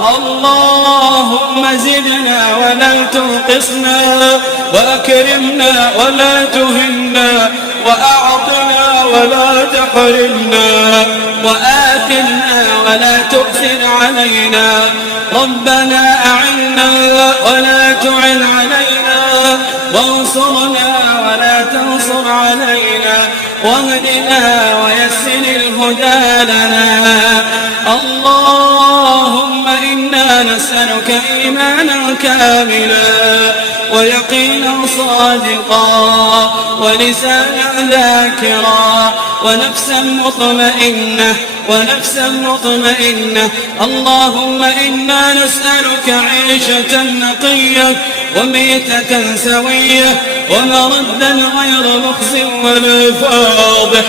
اللهم زدنا ولا تنقصنا، وأكرمنا ولا تهنا، وأعطنا ولا تحرمنا، وآتنا ولا تؤثر علينا. ربنا أعنا ولا تعن علينا، وانصرنا ولا تنصر علينا، واهدنا ويسر الهدى لنا. اللهم إنا نسألك إيمانا كاملا، ويقينا صادقا، ولسانا ذاكرا، ونفسا مطمئنة. اللهم إنا نسألك عيشة نقية، وميتة سوية، ومردا غير مخز ولا فاضح،